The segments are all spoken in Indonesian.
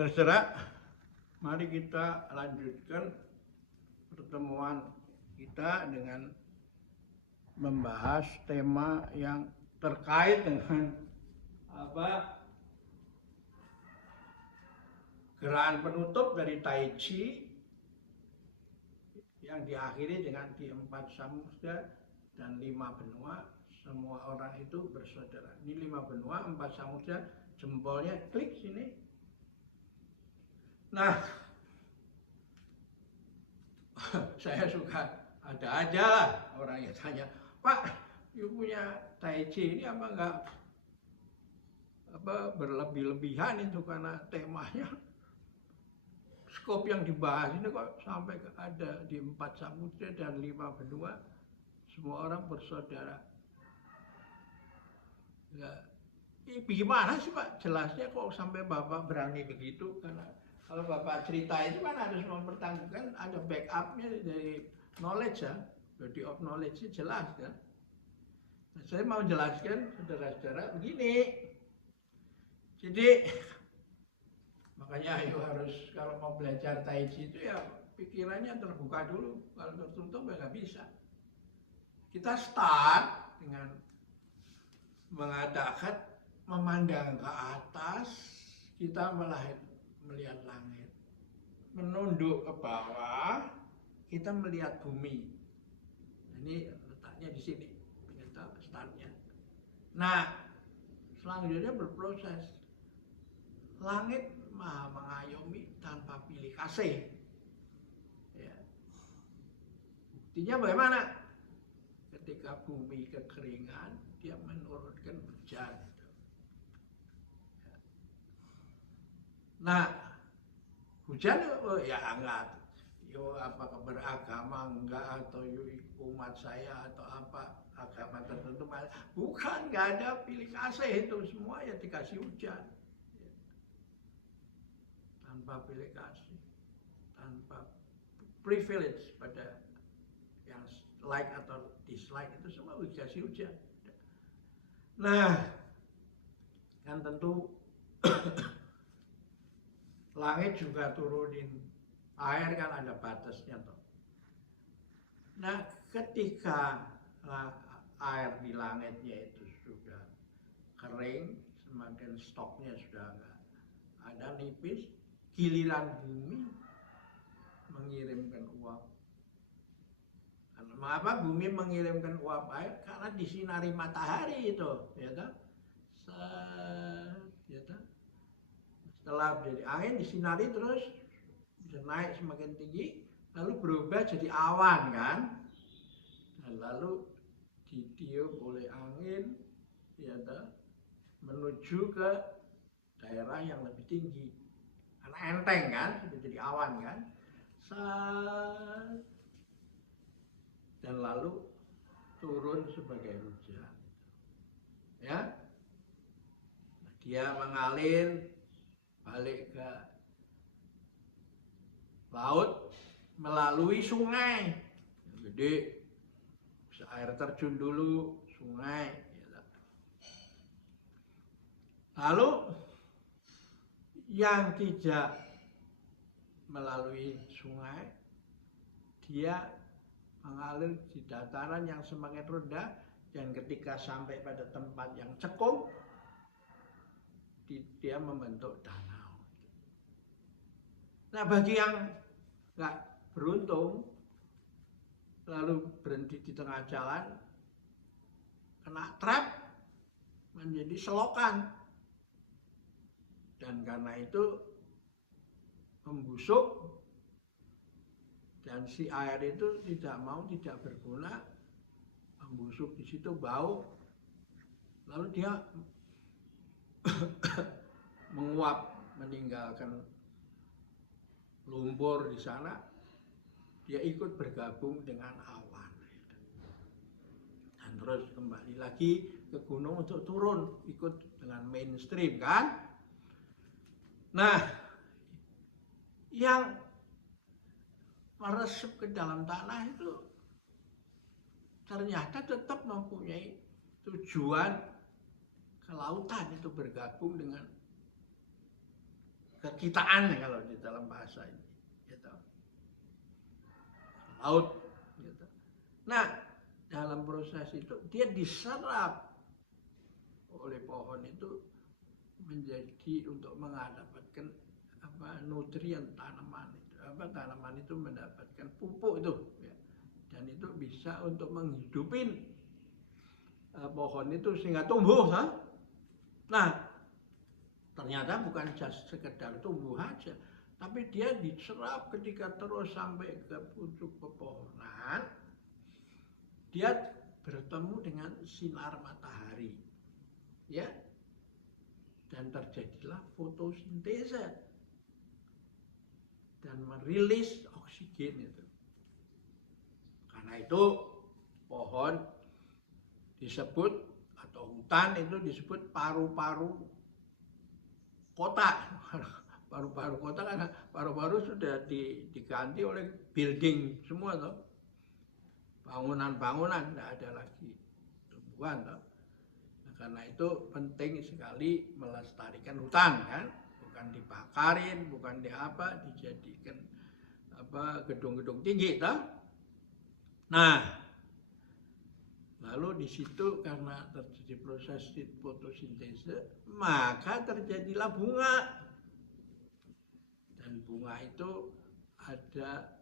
Saudara, mari kita lanjutkan pertemuan kita dengan membahas tema yang terkait dengan gerakan penutup dari Tai Chi yang diakhiri dengan di 4 samudra dan 5 benua. Semua orang itu bersaudara. Ini 5 benua, 4 samudra, jempolnya klik sini. Nah, saya suka ada aja lah orang yang tanya, Pak, you punya Tai Chi ini apa berlebih-lebihan itu karena temanya skop yang dibahas ini kok sampai ada di 4 samudra dan 5 benua, semua orang bersaudara. Ya, gimana sih Pak? Jelasnya kok sampai Bapak berani begitu? Karena kalau Bapak cerita itu kan harus mempertanggungan, ada backupnya dari knowledge ya, body of knowledge jelas kan. Nah, saya mau jelaskan saudara-saudara begini. Jadi makanya ayo harus kalau mau belajar Tai Chi itu ya pikirannya terbuka dulu. Kalau tertutup ya nggak bisa. Kita start dengan mengatakan memandang ke atas, kita melihat langit. Menunduk ke bawah, kita melihat bumi. Ini letaknya di sini, kita startnya. Nah, selanjutnya berproses. Langit maha mengayomi tanpa pilih kasih. Ya. Buktinya bagaimana? Ketika bumi kekeringan, dia menurunkan hujan. Nah, hujan ya enggak. Yo apakah beragama enggak atau umat saya atau apa agama tertentu, bukan, enggak ada pilih kasih, itu semua ya dikasih hujan. Tanpa pilih kasih, tanpa privilege pada yang like atau dislike, itu semua dikasih hujan. Nah, kan tentu langit juga turunin air, kan ada batasnya toh. Nah, ketika air di langitnya itu sudah kering, semakin stoknya sudah enggak ada, nipis, giliran bumi mengirimkan uap. Mengapa bumi mengirimkan uap air? Karena disinari matahari itu, ya kan? Setelah jadi angin disinari terus bisa naik semakin tinggi, lalu berubah jadi awan kan, dan lalu ditiup oleh angin, ya kan? Menuju ke daerah yang lebih tinggi. Karena enteng kan, sudah jadi awan kan. Dan lalu turun sebagai hujan. Ya. Dia mengalir balik ke laut melalui sungai. Jadi bisa air terjun dulu, sungai. Lalu yang tidak melalui sungai, dia mengalir di dataran yang semakin rendah, dan ketika sampai pada tempat yang cekung, dia membentuk danau. Nah, bagi yang nggak beruntung, lalu berhenti di tengah jalan, kena trap, menjadi selokan. Dan karena itu membusuk, dan si air itu tidak berguna, membusuk di situ, bau, lalu dia menguap, meninggalkan lumpur di sana, dia ikut bergabung dengan awan, dan terus kembali lagi ke gunung untuk turun, ikut dengan mainstream kan. Nah, yang meresap ke dalam tanah itu ternyata tetap mempunyai tujuan ke lautan, itu bergabung dengan kekitaan kalau di dalam bahasa ini, gitu. Laut, gitu. Nah, dalam proses itu dia diserap oleh pohon itu menjadi untuk mendapatkan nutrien tanaman itu, tanaman itu mendapatkan pupuk itu, ya. Dan itu bisa untuk menghidupin pohon itu sehingga tumbuh, Nah, ternyata bukan sekedar tumbuh aja, tapi dia diserap ketika terus sampai ke pucuk pepohonan, dia bertemu dengan sinar matahari, ya, dan terjadilah fotosintesa dan merilis oksigen itu. Karena itu pohon disebut atau hutan itu disebut paru-paru kota. Paru-paru kota karena paru-paru sudah diganti oleh building semua toh. Bangunan-bangunan tidak ada lagi tumbuhan toh. Nah, karena itu penting sekali melestarikan hutan, kan, bukan dibakarin, bukan dijadikan gedung-gedung tinggi toh. Nah, lalu di situ karena terjadi proses fotosintesa, maka terjadilah bunga. Dan bunga itu ada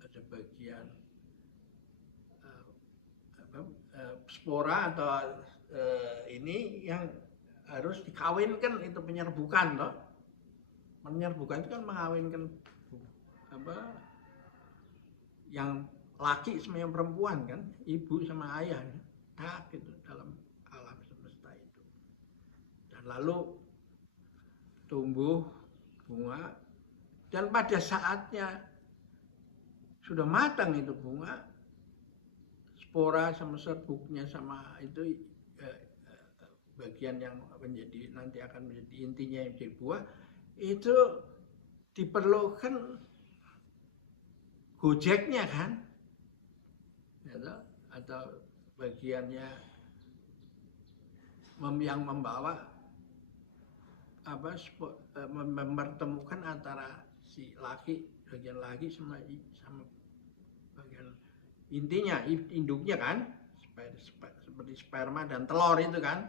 ada bagian spora atau ini yang harus dikawinkan, itu penyerbukan toh. Penyerbukan itu kan mengawinkan yang laki sama yang perempuan, kan, ibu sama ayah, nah, gitu dalam alam semesta itu. Dan lalu tumbuh bunga, dan pada saatnya sudah matang itu bunga, spora sama serbuknya sama itu bagian yang menjadi nanti akan menjadi intinya yang jadi buah, itu diperlukan gojeknya, kan, atau bagiannya yang membawa mempertemukan antara si laki, bagian laki sama bagian intinya, induknya, kan, seperti sperma dan telur itu, kan.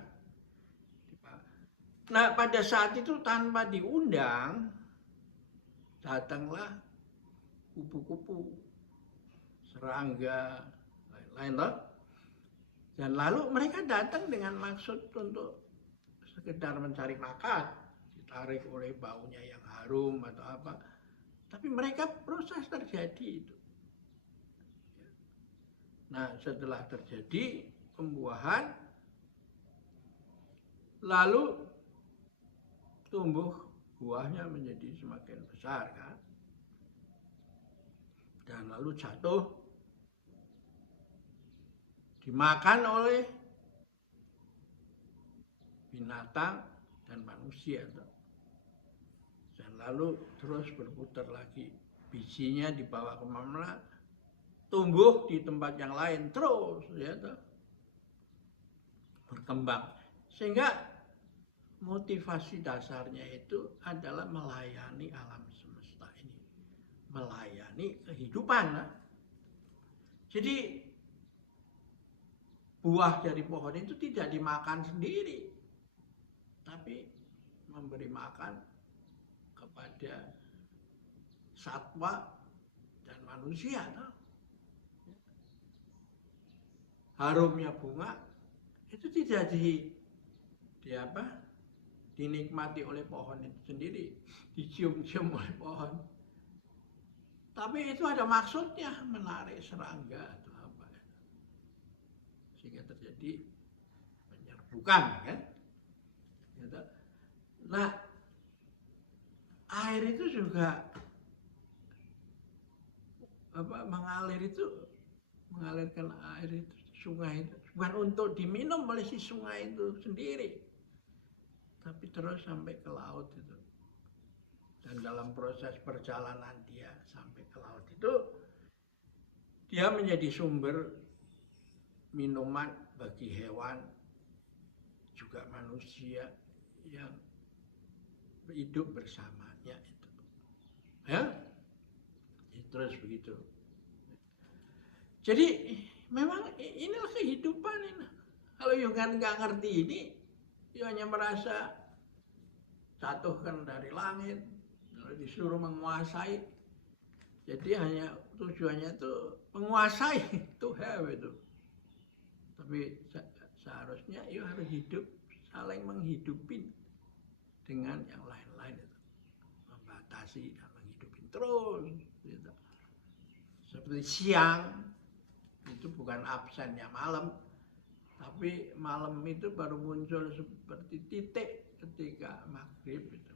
Nah, pada saat itu tanpa diundang datanglah kupu-kupu, serangga, lain-lain loh. Dan lalu mereka datang dengan maksud untuk sekedar mencari makan, ditarik oleh baunya yang harum atau apa. Tapi mereka proses terjadi itu. Nah, setelah terjadi pembuahan, lalu tumbuh buahnya menjadi semakin besar, kan. Dan lalu jatuh, dimakan oleh binatang dan manusia. Dan lalu terus berputar lagi, bijinya dibawa kemana, tumbuh di tempat yang lain terus, ya, berkembang. Sehingga motivasi dasarnya itu adalah melayani alam semesta ini, melayani kehidupan. Jadi buah dari pohon itu tidak dimakan sendiri, tapi memberi makan kepada satwa dan manusia. Harumnya bunga itu tidak dinikmati oleh pohon itu sendiri, dicium-cium oleh pohon. Tapi itu ada maksudnya, menarik serangga atau apa, sehingga terjadi penyerbukan, kan. Nah, air itu juga mengalirkan air itu, sungai itu bukan untuk diminum oleh si sungai itu sendiri, tapi terus sampai ke laut itu. Dan dalam proses perjalanan dia sampai ke laut itu, dia menjadi sumber minuman bagi hewan, juga manusia, yang hidup bersamanya itu. Ya, terus begitu. Jadi memang inilah kehidupan ini. Kalau yang nggak ngerti ini, dia hanya merasa jatuhkan dari langit, disuruh menguasai. Jadi hanya tujuannya itu menguasai, to have itu. Tapi seharusnya ya harus hidup saling menghidupin dengan yang lain-lain itu, membatasi dan menghidupin terus. Gitu. Seperti siang itu bukan absennya malam, tapi malam itu baru muncul seperti titik ketika maghrib itu.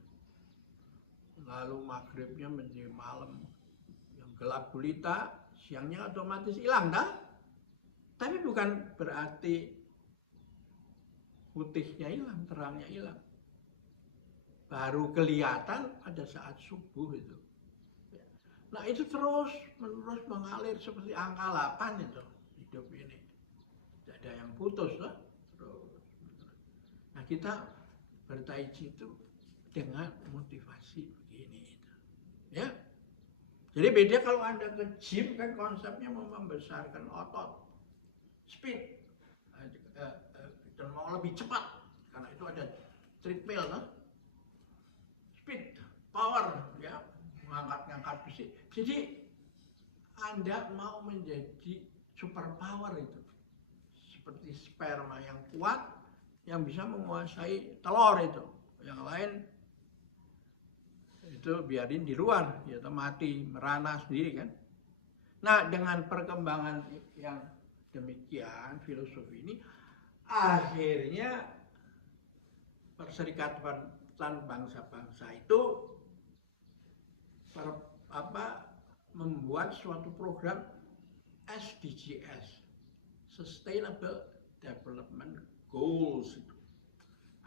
Lalu maghribnya menjadi malam yang gelap gulita, siangnya otomatis hilang dah. Tapi bukan berarti putihnya hilang, terangnya hilang. Baru kelihatan pada saat subuh itu. Nah itu terus menerus mengalir seperti angka 8 itu hidup ini. Tidak ada yang putus lah. Terus. Nah kita bertaiji itu dengan motivasi begini itu. Ya. Jadi beda kalau Anda ke gym kan konsepnya mau membesarkan otot, speed, dan mau lebih cepat karena itu ada treadmill, no? Speed, power, ya, mengangkat besi. Jadi Anda mau menjadi super power itu, seperti sperma yang kuat yang bisa menguasai telur itu, yang lain itu biarin di luar, ya mati merana sendiri kan. Nah dengan perkembangan yang demikian filosofi ini akhirnya Perserikatan Bangsa-Bangsa itu membuat suatu program SDGs, Sustainable Development Goals itu.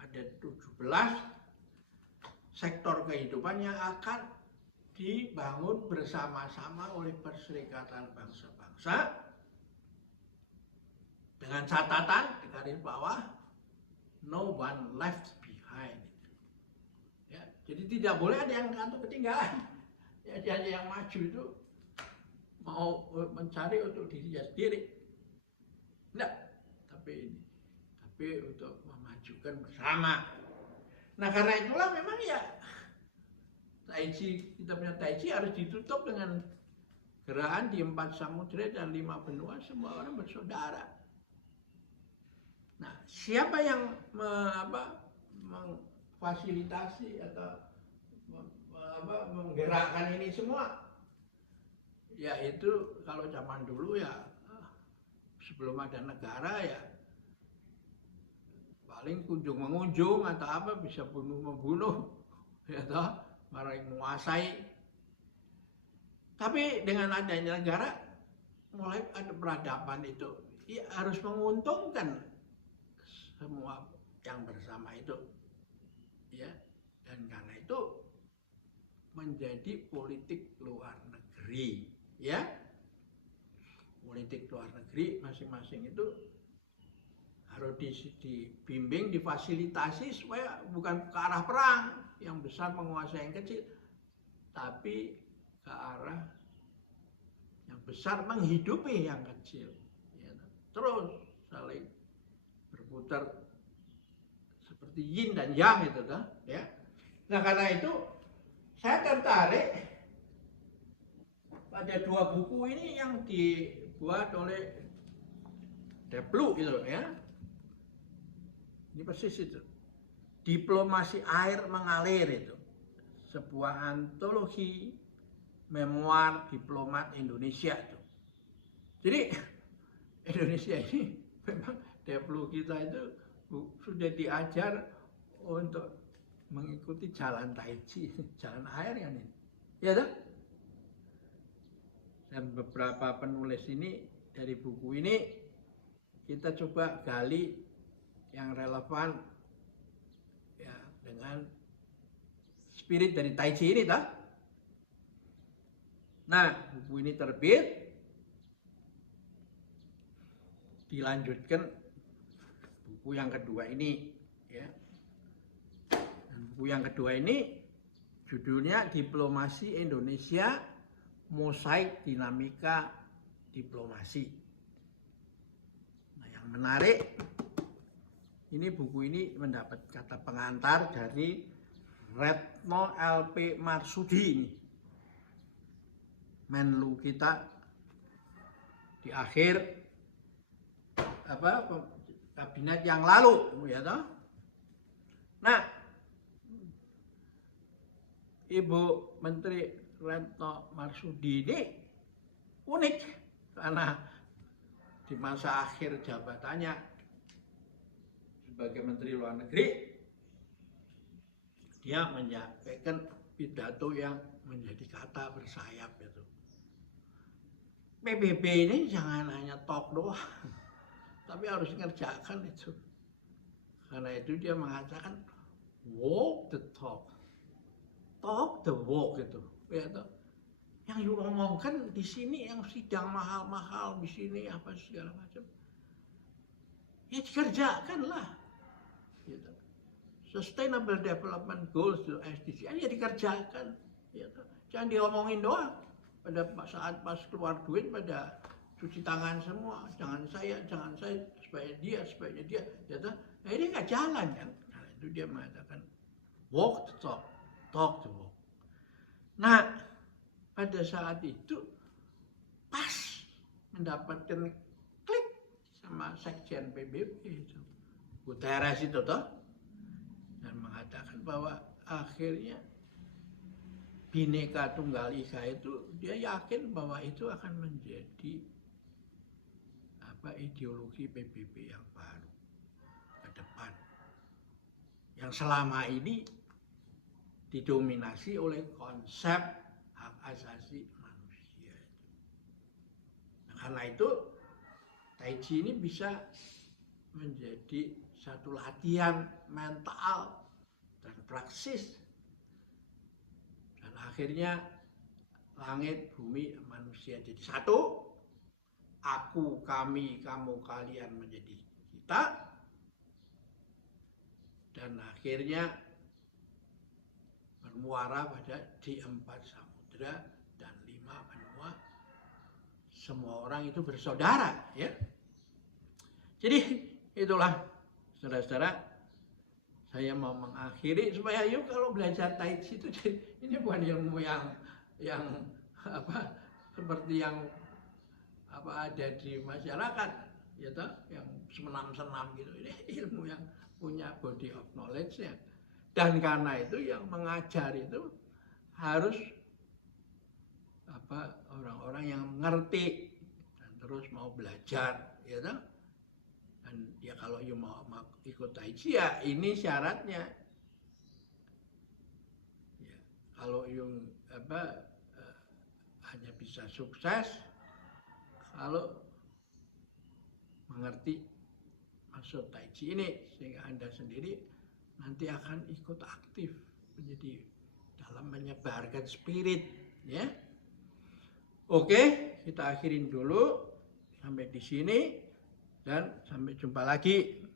Ada 17 sektor kehidupan yang akan dibangun bersama-sama oleh Perserikatan Bangsa-Bangsa dengan catatan di garis bawah no one left behind. Ya, jadi tidak boleh ada yang ketinggalan. Ya, ada yang maju itu mau mencari untuk dirinya sendiri. Tidak, tapi untuk memajukan bersama. Nah karena itulah memang ya Taiji, kita punya Taiji harus ditutup dengan gerakan di 4 samudera dan 5 benua, semua orang bersaudara. Nah siapa yang memfasilitasi atau menggerakkan ini semua? Yaitu kalau zaman dulu ya sebelum ada negara ya paling kunjung mengunjung atau apa bisa bunuh-membunuh, ya toh, malah menguasai. Tapi dengan adanya negara, mulai ada peradaban itu, ya harus menguntungkan semua yang bersama itu, ya. Dan karena itu menjadi politik luar negeri, ya. Politik luar negeri masing-masing itu harus dibimbing, difasilitasi supaya bukan ke arah perang yang besar menguasai yang kecil, tapi ke arah yang besar menghidupi yang kecil. Ya, terus saling berputar seperti yin dan yang itu, ya. Nah karena itu saya tertarik pada 2 buku ini yang dibuat oleh Deplu itu, ya. Ini persis itu. Diplomasi Air Mengalir itu. Sebuah antologi memoir diplomat Indonesia itu. Jadi Indonesia ini memang Deplu kita itu sudah diajar untuk mengikuti jalan Taiji, jalan air yang ini. Ya toh? Dan beberapa penulis ini dari buku ini kita coba gali yang relevan ya dengan spirit dari Taiji ini toh. Nah, buku ini terbit, dilanjutkan buku yang kedua ini, ya. buku yang kedua ini judulnya Diplomasi Indonesia, Mosaik Dinamika Diplomasi. Nah, yang menarik, ini buku ini mendapat kata pengantar dari Retno LP Marsudi ini, Menlu kita di akhir kabinet yang lalu, ya toh. Nah, Ibu Menteri Retno Marsudi ini unik karena di masa akhir jabatannya sebagai Menteri Luar Negeri, dia menyampaikan pidato yang menjadi kata bersayap itu. PBB ini jangan hanya talk doang, tapi harus ngerjakan itu. Karena itu dia mengatakan walk the talk, talk the walk gitu. Ya, yang you omongkan di sini, yang sidang mahal-mahal di sini apa segala macam, ya dikerjakan lah. Gitu. Sustainable Development Goals SDG ya dikerjakan. Gitu. Jangan diomongin doang. Pada saat pas keluar duit pada cuci tangan semua, jangan saya, supaya dia, gitu. Nah, ini nggak jalan kan? Nah, itu dia mengatakan walk the talk, talk the walk. Nah, pada saat itu pas mendapatkan klik sama Sekjen PBB itu, Guterres itu toh, dan mengatakan bahwa akhirnya Bhinneka Tunggal Ika itu dia yakin bahwa itu akan menjadi ideologi PBB yang baru ke depan, yang selama ini didominasi oleh konsep hak asasi manusia. Nah, karena itu Tai Chi ini bisa menjadi satu latihan mental dan praksis. Dan akhirnya langit, bumi, manusia jadi satu. Aku, kami, kamu, kalian menjadi kita. Dan akhirnya bermuara pada di 4 samudera dan 5 benua. Semua orang itu bersaudara, ya. Jadi itulah, saudara-saudara, saya mau mengakhiri supaya yuk kalau belajar Tai Chi itu ini bukan ilmu yang seperti yang ada di masyarakat, ya toh, yang senam-senam gitu. Ini ilmu yang punya body of knowledge ya. Dan karena itu yang mengajar itu harus orang-orang yang mengerti dan terus mau belajar, ya toh. Dan ya kalau you mau ikut Tai Chi ya ini syaratnya. Ya, kalau you hanya bisa sukses kalau mengerti maksud Tai Chi ini, sehingga Anda sendiri nanti akan ikut aktif menjadi dalam menyebarkan spirit, ya. Oke, kita akhirin dulu sampai di sini dan sampai jumpa lagi.